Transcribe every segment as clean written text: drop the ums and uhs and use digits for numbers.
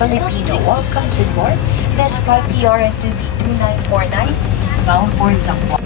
Filipino. Welcome to board. This flight TRN2B2949, bound for Zamboanga.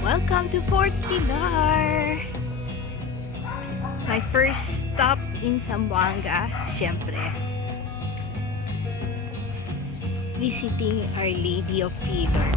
Welcome to Fort Pilar! My first stop in Zamboanga, syempre. Visiting Our Lady of Pilar.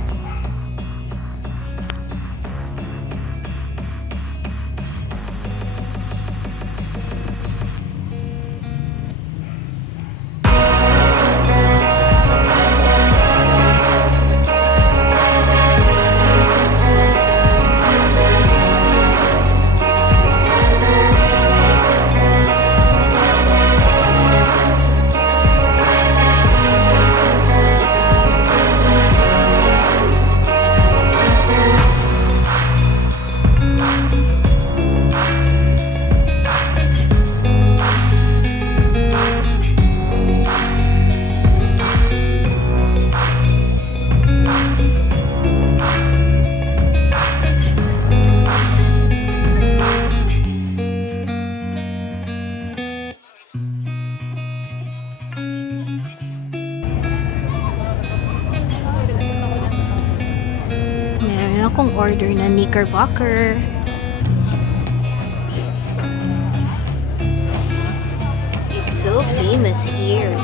Meron akong order na knickerbocker. It's so famous here.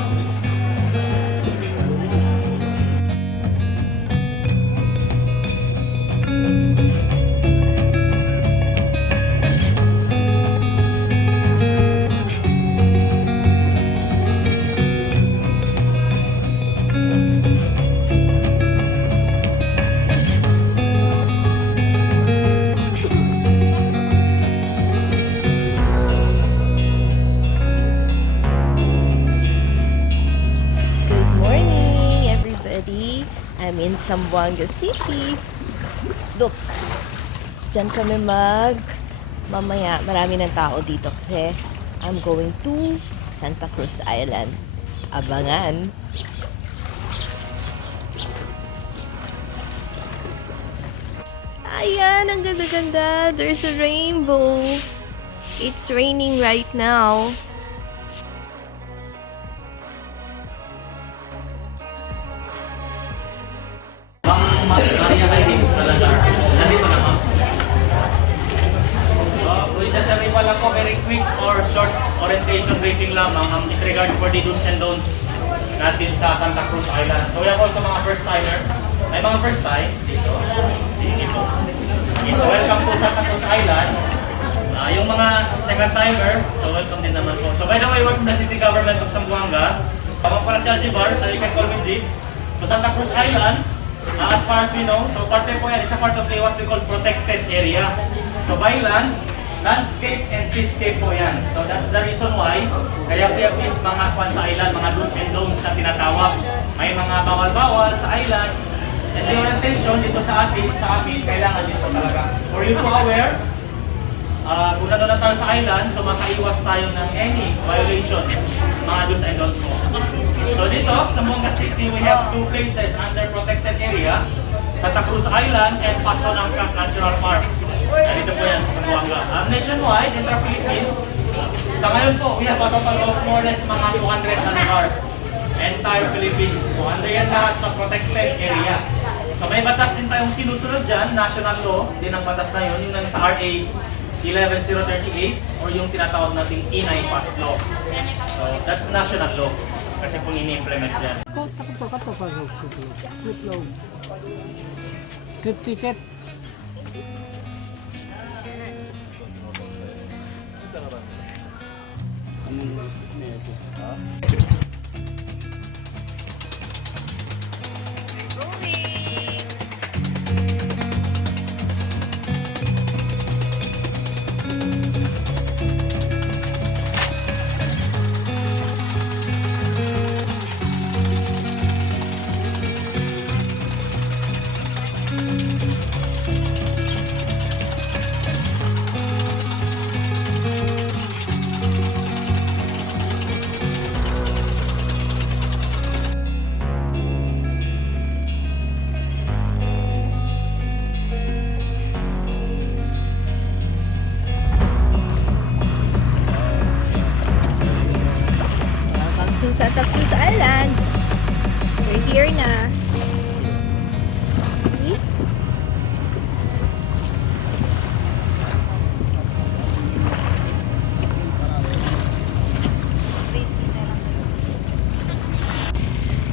I'm in Zamboanga City. Look, dyan kami mamaya marami ng tao dito kasi I'm going to Santa Cruz Island. Abangan! Ayan, ang ganda-ganda. There's a rainbow. It's raining right now. Very quick or short orientation briefing lamang in regard for the do's and don'ts natin sa Santa Cruz Island. So we have also mga first timer. May mga first time dito. Sige po. Okay, so welcome to Santa Cruz Island. Yung mga second timer, so welcome din naman po. So by the way, we're from the City Government of Zamboanga. Pamang para si Aljibar, so you can call me Jeeps. So Santa Cruz Island, as far as we know, so parte po yan, it's a part of what we call protected area. So by land, landscape and seascape po yan. So that's the reason why kaya we have this mga kwan sa island, mga do's and don'ts na tinatawag. May mga bawal-bawal sa island. And the orientation dito sa amin, kailangan dito talaga. For you to aware, kung nandun na tayo sa island, so makaiwas tayo ng any violation, mga do's and don'ts mo. So dito, sa Zamboanga City, we have two places under protected area, Santa Cruz Island and Paso Nangka Natural Park. Dito po yan sa Zamboanga. Nationwide, intra-Philippines, sa ngayon po, we have a total of more or less mga 200 na lugar. Entire Philippines. So, under yan lahat sa protected area. So, may batas din tayong sinusunod dyan, national law, din ang batas na yun, yung sa RA 11038 or yung tinatawag nating E9 Pass Law. So, that's national law. Kasi kung ini-implement yan. Tiket. Santa Cruz Island. We're here na. See?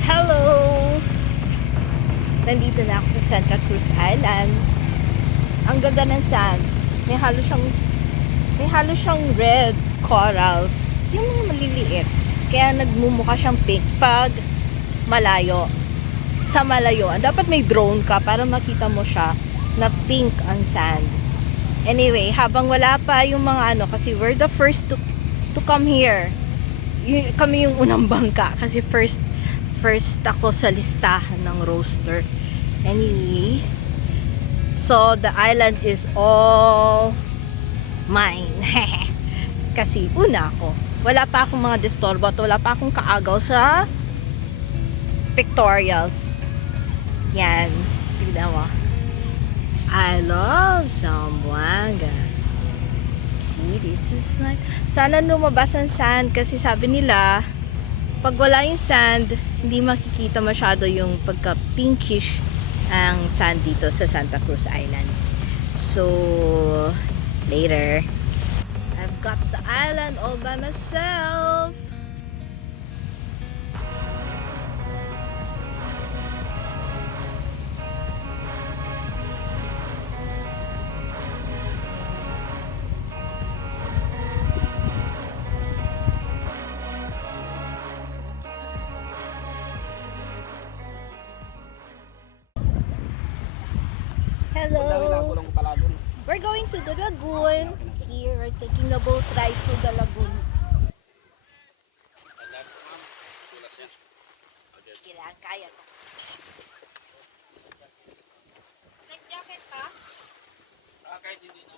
Hello! Nandito na ako sa Santa Cruz Island. Ang ganda ng sand. May halo siyang red corals. Yung mga maliliit. Kaya nagmumukha siyang pink pag malayo. Sa malayuan. Dapat may drone ka para makita mo siya na pink ang sand. Anyway, habang wala pa yung mga kasi we're the first to come here. Kami yung unang bangka kasi first ako sa listahan ng roster. Anyway, so the island is all mine. Kasi una ako. Wala pa akong mga disturbo at wala pa akong kaagaw sa pictorials. Yan. Tignan mo. I love Zamboanga. See, this is my... Sana lumabas ang sand kasi sabi nila pag wala yung sand, hindi makikita masyado yung pagka-pinkish ang sand dito sa Santa Cruz Island. So, later. I've got the island all by myself. Hello. We're going to the lagoon. Here, we're taking the boat ride to the lagoon. Sige lang, kaya na. Nag-jacket pa? Kahit hindi na.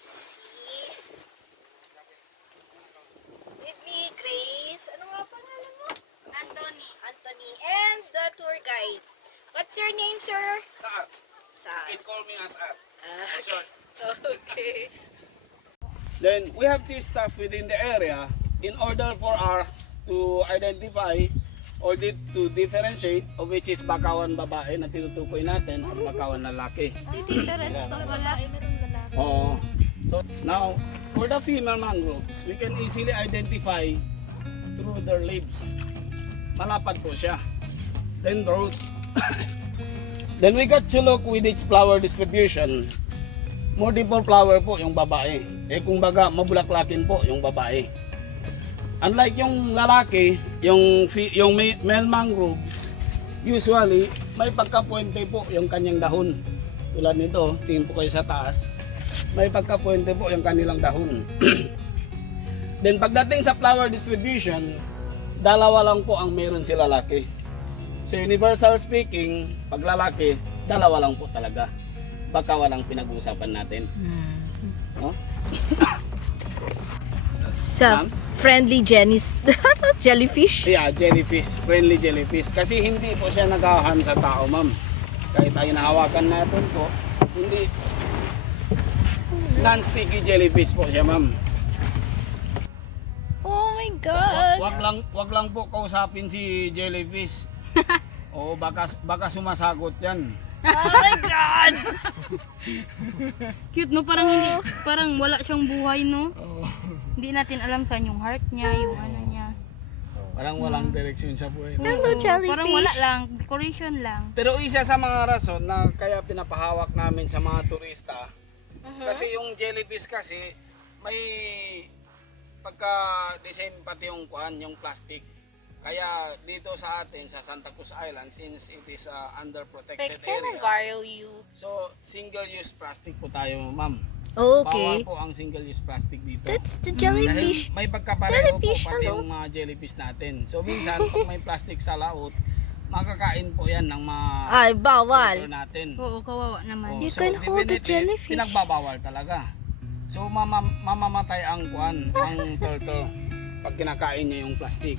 See? With me, Grace. Ano nga pangalan mo? Anthony. And the tour guide. What's your name, sir? Saad. Saad. You can call me as Saad. Ah, okay. Then we have this stuff within the area in order for us to identify or to differentiate of which is bakawan babae na tinutukoy natin at bakawan lalaki. Different. So, wala. Meron lalaki. Oo. So now, for the female mangroves, we can easily identify through their leaves. Malapad po siya. Then root. Then we got to look with its flower distribution. Multiple flower po yung babae. Kung baga mabulaklakin po yung babae. Unlike yung lalaki, yung male mangroves, usually may pagkapuwente po yung kanyang dahon. Tulad nito, tingin po kayo sa taas. May pagkapuwente po yung kanilang dahon. Then pagdating sa flower distribution, dalawa lang po ang meron si lalaki. So universal speaking, pag lalaki, dalawa lang po talaga. Baka walang pinag-uusapan natin. No? Sa friendly jellyfish? Yeah, jellyfish. Friendly jellyfish. Kasi hindi po siya nag-harm sa tao, ma'am. Kahit ay nahawakan natin po, hindi. Non-sticky jellyfish po siya, ma'am. Oh my God! Wag lang po kausapin si jellyfish. O baka sumasagot 'yan. Oh my God! Cute no, parang wala siyang buhay no. Hindi natin alam saan yung heart niya, yung ano niya. Parang walang direksyon sa buhay. Hello, jellyfish! Parang wala lang, decoration lang. Pero isa sa mga rason na kaya pinapahawak namin sa mga turista, kasi yung jellyfish kasi may pagka-design pati yung yung plastic. Kaya dito sa atin sa Santa Cruz Island, since it is under protected area, borrow you? so single-use plastic po tayo, ma'am. Okay. Bawal po ang single-use plastic dito. That's the jellyfish. Dahil may pagkapareho po Jellyfish, pati ano? yung mga jellyfish natin. So minsan pag may plastic sa laot, makakain po yan ng mga Ay, bawal. turtle natin. Oo, kawawa naman. Oh, You can hold the definitely, jellyfish. pinagbabawal talaga. So mamamatay ang turtle pag kinakain niya yung plastic.